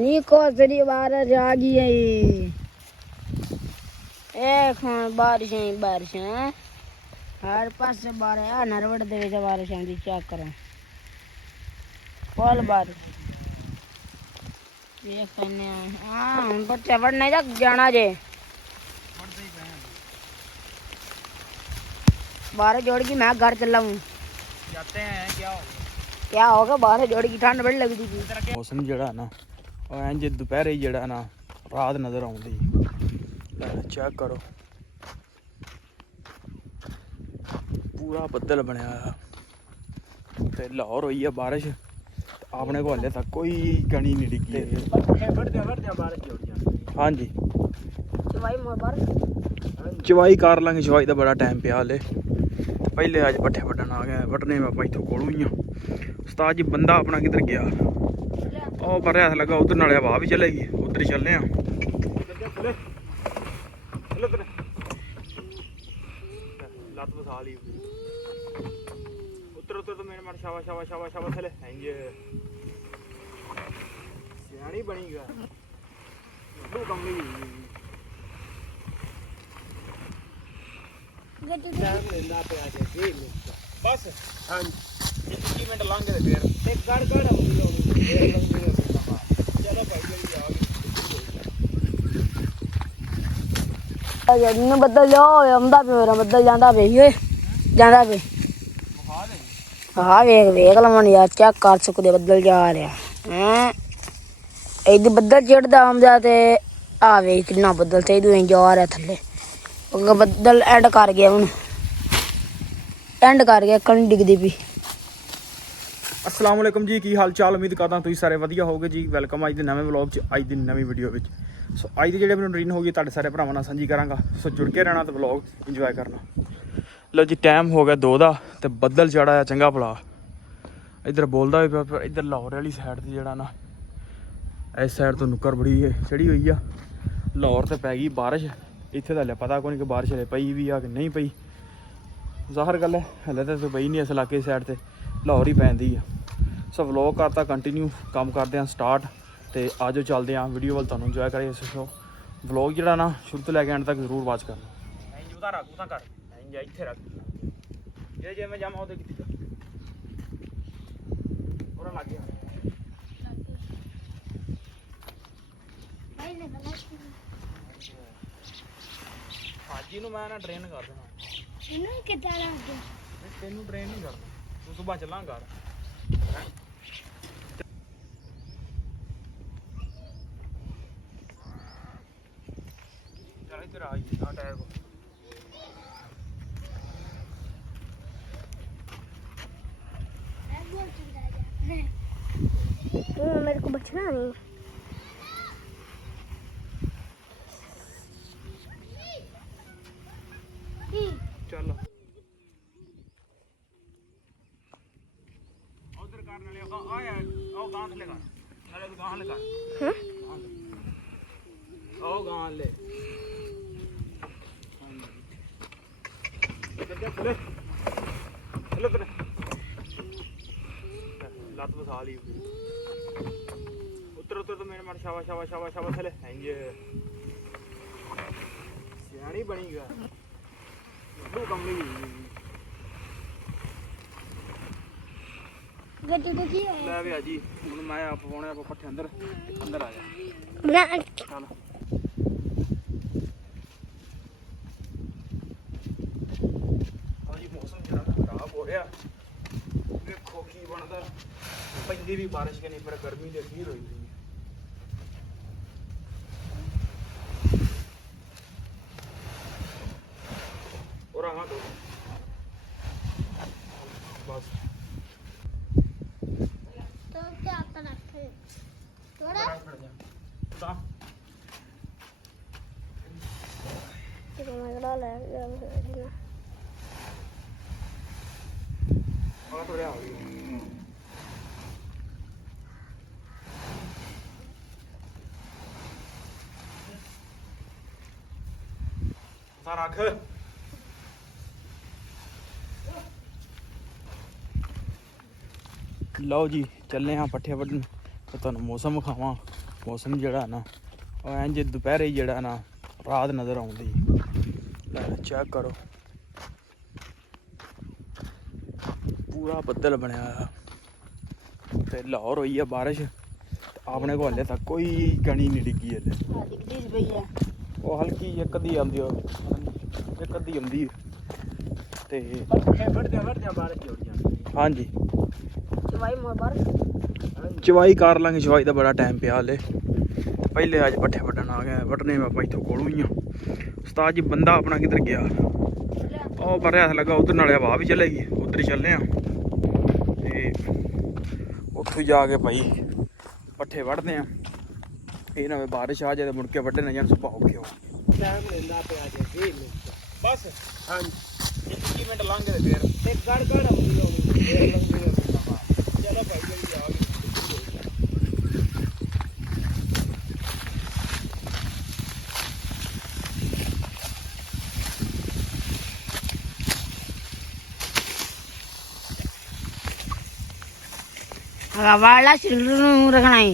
नीको तेरी बारिश आ गई है। एक बारिश ही बारिश है, हर पास से बारिश है। नरवड़ दे विच बारिश आंदी, चेक करो फुल बारिश। ये कहने हाँ हम बच्चे पढ़ने तक जाना जे, बारिश जोड़ की मैं घर चला हूँ। जाते हैं क्या होगा बारिश जोड़ की, ठंड बड़ी लगती थी। मौसम जड़ा ना इंज दोपहरे जड़ा ना रात नज़र आउंदी। चेक करो पूरा बदल बनया ते लाहौर हुई है बारिश। अपने को हले तक कोई कणी नहीं डिगी। हाँ जी चवाई कर लांगे, चवाई का बड़ा टाइम पिया हले। पहले अज पट्ठे वड्डन आ गया, वड्डने में भाई इतों कोलों ही उस्ताद जी बंदा अपना किधर गया, और पर हथ लगा उधर नाले हवा भी चलेगी, उधर ही चलने लत्त बसा ली उतर उतर तो मेरे मन शाबा शाबा शाबा शाबा थले सियाणी बनी गया कमली बस। हाँ 20 मिनट लांगे फिर गड़ गड़ चलो भाई बदल जाओ आंदा पे मेरा बदल जांदा पे ही जांदा पे। हाँ वेख वेख लवन यार, चेक कर सकते बदल जा रहा हैं। इधर बदल चढ़दा आंदा ते आ वे कितना बदल ते इधर जा रहा थल्ले। बदल एंड कर गया हूँ, एंड कर गया कण डिगदी पी। अस्सलाम वालेकुम जी, की हाल चाल? उम्मीद करदा तुसीं सारे वधिया होगे जी। वेलकम अज दे नवे व्लॉग च, अज दी नवी वीडियो विच। सो अज दी जेह्ड़ी अपनी रूटीन होगी तुहाडे सारे भरावां नाल सांझी करांगा। सो जुड़ के रहना ते व्लॉग इंजॉय करना। लो जी टाइम हो गया 2 दा ते बदल चढ़ा आ चंगा भला। इधर बोलदा भी पिया, पर इधर लाहौर वाली साइड ते जेह्ड़ा ना इस साइड तो नुक्कर बड़ी चढ़ी हुई आ। लाहौर ते पै गई बारिश, इत्थे तां हल्ले पता कोई नहीं कि बारिश हल्ले पई भी आ कि नहीं पई। ज़ाहिर गल है हल्ले तो पई नहीं इस इलाके साइड ते, लाहौर ही पैंदी आ। सो व्लॉग करता कंटिन्यू, कम करते हैं स्टार्ट ते आजो चलते हैं वीडियो वाल, तुहानूं इंजॉय करिए सो व्लॉग जेह्ड़ा ना शुरू तो लैके एंड तक जरूर वाच करना। रख इत्थे रख जे मैं जावां ओहदे कित्थे पूरा लग गया। हाजी नूं मैं ना ट्रेन कर देना, तेनू ट्रेन नहीं करना, तू सुबह चलां घर। चल इधर आ टायर को मेरे को बचना नहीं। चलो उधर कर ले आया ओ गांठ ले कर नाले तू गांठ ले कर ओ गांठ ले चले चले तेरे लत्त बसा ली उतर उतर तो मेरे मन शाबा शाबा शाबा शाबा थले सियाणी बनी गया कमली ले भी जी हूँ मैं आप पाने आप पट्ठे अंदर अंदर आ जा चल। हाँ जी मौसम जरा खराब हो रहा, देखो की बनता। पैंदी भी बारिश के नहीं, पर गर्मी तो अखीर हुई और हाँ दो बस रख लो जी चलने हाँ पट्ठे वड्डन ਤੇ ਤੁਹਾਨੂੰ ਮੌਸਮ ਵਿਖਾਵਾਂ। ਮੌਸਮ ਜਿਹੜਾ ਨਾ ਉਹ ਐਂ ਜੇ ਦੁਪਹਿਰੇ ਜਿਹੜਾ ਨਾ ਰਾਤ ਨਜ਼ਰ ਆਉਂਦੀ। ਚੈੱਕ ਕਰੋ, ਪੂਰਾ ਬੱਦਲ ਬਣਿਆ ਹੋਇਆ ਤੇ ਲਾਹੌਰ ਹੋਈ ਆ ਬਾਰਿਸ਼। ਆਪਣੇ ਕੋਲ ਹਲੇ ਤੱਕ ਕੋਈ ਕਣੀ ਨਹੀਂ ਡਿੱਗੀ ਹਲੇ। ਉਹ ਹਲਕੀ ਇੱਕ ਅੱਧੀ ਆਉਂਦੀ, ਇੱਕ ਅੱਧੀ ਆਉਂਦੀ ਤੇ ਹਾਂਜੀ ਚਵਾਈ ਕਰ ਲਾਂਗੇ। ਚਵਾਈ ਦਾ ਬੜਾ ਟਾਈਮ ਪਿਆ ਹਲੇ। ਪਹਿਲੇ ਅੱਜ ਪੱਠੇ ਵੱਢਣ ਆ ਗਿਆ। ਵੱਢਣੇ ਆਪਾਂ ਇੱਥੋਂ ਕੋਲੋਂ ਹੀ ਆ। ਉਸਤਾਦ ਜੀ ਬੰਦਾ ਆਪਣਾ ਕਿੱਧਰ ਗਿਆ? ਉਹ ਪਰ ਹੱਥ ਲੱਗਾ ਉਧਰ, ਨਾਲੇ ਹਵਾ ਵੀ ਚਲੇਗੀ, ਉਧਰ ਹੀ ਚੱਲੇ ਆ ਤੇ ਉੱਥੋਂ ਜਾ ਕੇ ਭਾਈ ਪੱਠੇ ਵੱਢਦੇ ਆ। ਇਹ ਨਾ ਬਾਰਿਸ਼ ਆ ਜਾਏ ਤੇ ਮੁੜ ਕੇ ਵੱਢੇ ਨਾ ਜਾਣ, ਸੁਭਾਅ ਔਖੇ ਹੋ ਬਸ। ਹਾਂਜੀ 20 ਮਿੰਟ ਲੰਘ ਗਏ ਫੇਰ ਚਲੋ ਭਾਈ ਜਲਦੀ ਆ ਗਏ। वाला रखना ही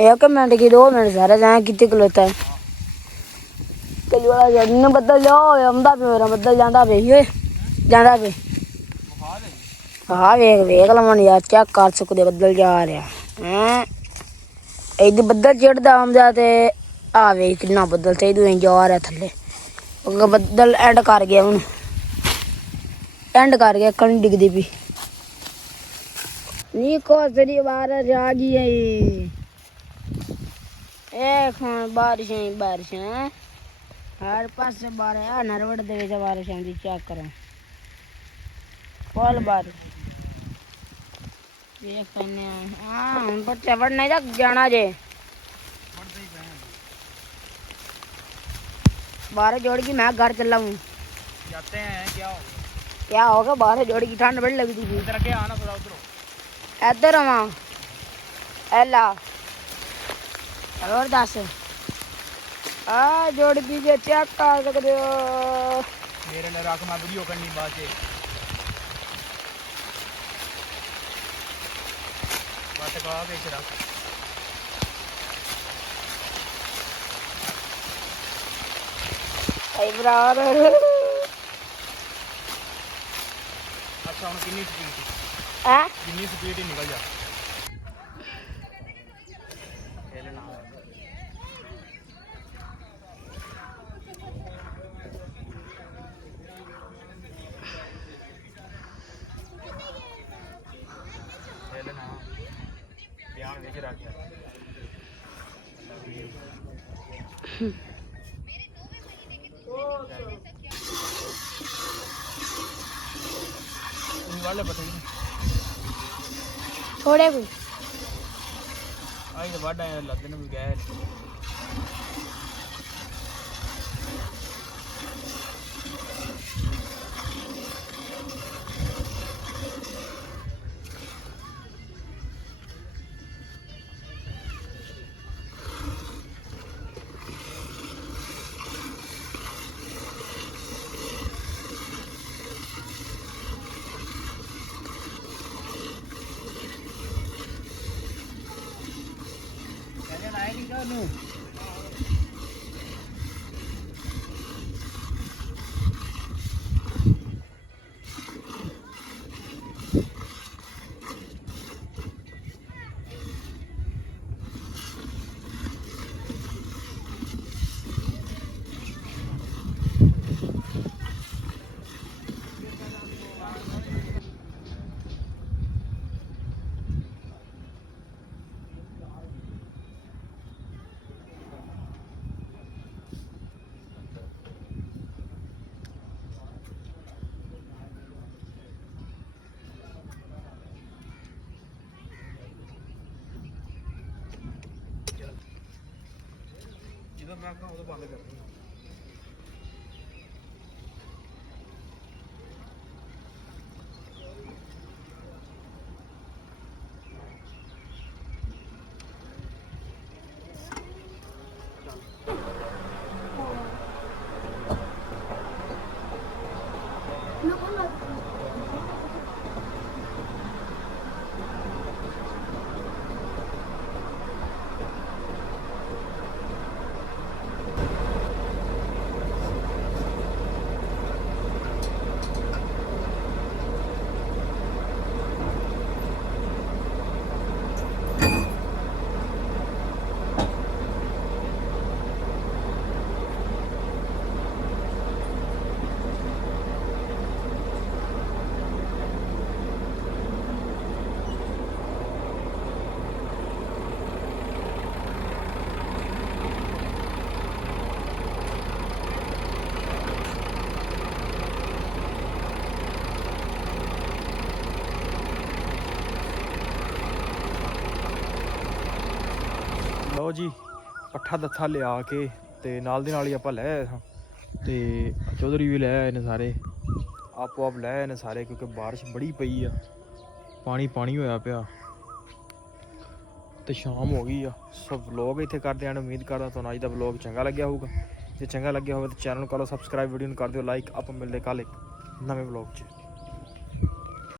एक मिनट की 2 मिनट सारे जाए कितने खलोता है। कल वाला जड़ बदल जाओ आंदा पे मेरा बदल जाता पे ही जाता पे। हाँ वेख वेख लवन यार, चेक कर सकते बदल जा रहा हैं। इधर बदल चढ़ता आंदा ते आ वे कितना बदल ते इधर जा रहा थले। बदल एंड कर गया हूँ, एंड कर गया कण डिगदी पी नी को तेरी बारिश आ गई है। एक बारिश ही बारिश है हर पास से बारिश है। नरवड़ दे विच बारिश आंदी चेक करो फुल बारिश देख कने। हां हम पर चढ़ने तक जाना जे बारिश जोड़ की मैं घर चला हूँ। जाते हैं क्या हो क्या होगा? बारिश जोड़ की ठंड बड़ी लगती थी। इधर के आना थोड़ा उधर इधर आवा एला और दस आ जोड़ की जे चेक कर सकते हो। मेरे लिए रख, मैं वीडियो करनी बाद से बात कहा के इसे रख। आई ब्रादर अच्छा हम कितनी स्पीड थी? हैं कितनी स्पीड ही निकल जा। ध्यान विच रख वाले बताइए थोड़े को आई तो वाड़ा लगने भी गए। ਜਦੋਂ ਮੈਂ ਕਹਾਂ ਉਦੋਂ ਬੰਦ ਕਰ ਦੇ। ਲਓ ਜੀ, ਪੱਠਾ ਦੱਥਾ ਲਿਆ ਕੇ ਤੇ ਨਾਲ ਦੀ ਨਾਲ ਹੀ ਆਪਾਂ ਲੈ ਆਏ ਹਾਂ ਤੇ ਚੌਧਰੀ ਵੀ ਲੈ ਆਏ ਨੇ ਸਾਰੇ, ਆਪੋ ਆਪ ਲੈ ਆਏ ਨੇ ਸਾਰੇ, ਕਿਉਂਕਿ ਬਾਰਿਸ਼ ਬੜੀ ਪਈ ਆ, ਪਾਣੀ ਪਾਣੀ ਹੋਇਆ ਪਿਆ ਤੇ ਸ਼ਾਮ ਹੋ ਗਈ ਆ। ਸੋ ਵਲੋਗ ਇੱਥੇ ਕਰਦੇ ਆਂ। ਉਮੀਦ ਕਰਦਾ ਤੁਹਾਨੂੰ ਅੱਜ ਦਾ ਵਲੋਗ ਚੰਗਾ ਲੱਗਿਆ ਹੋਊਗਾ। ਜੇ ਚੰਗਾ ਲੱਗਿਆ ਹੋਵੇ ਤਾਂ ਚੈਨਲ ਨੂੰ ਕਰੋ ਸਬਸਕ੍ਰਾਈਬ, ਵੀਡੀਓ ਨੂੰ ਕਰ ਦਿਓ ਲਾਈਕ। ਆਪਾਂ ਮਿਲਦੇ ਕੱਲ੍ਹ ਇੱਕ ਨਵੇਂ ਵਲੋਗ 'ਚ।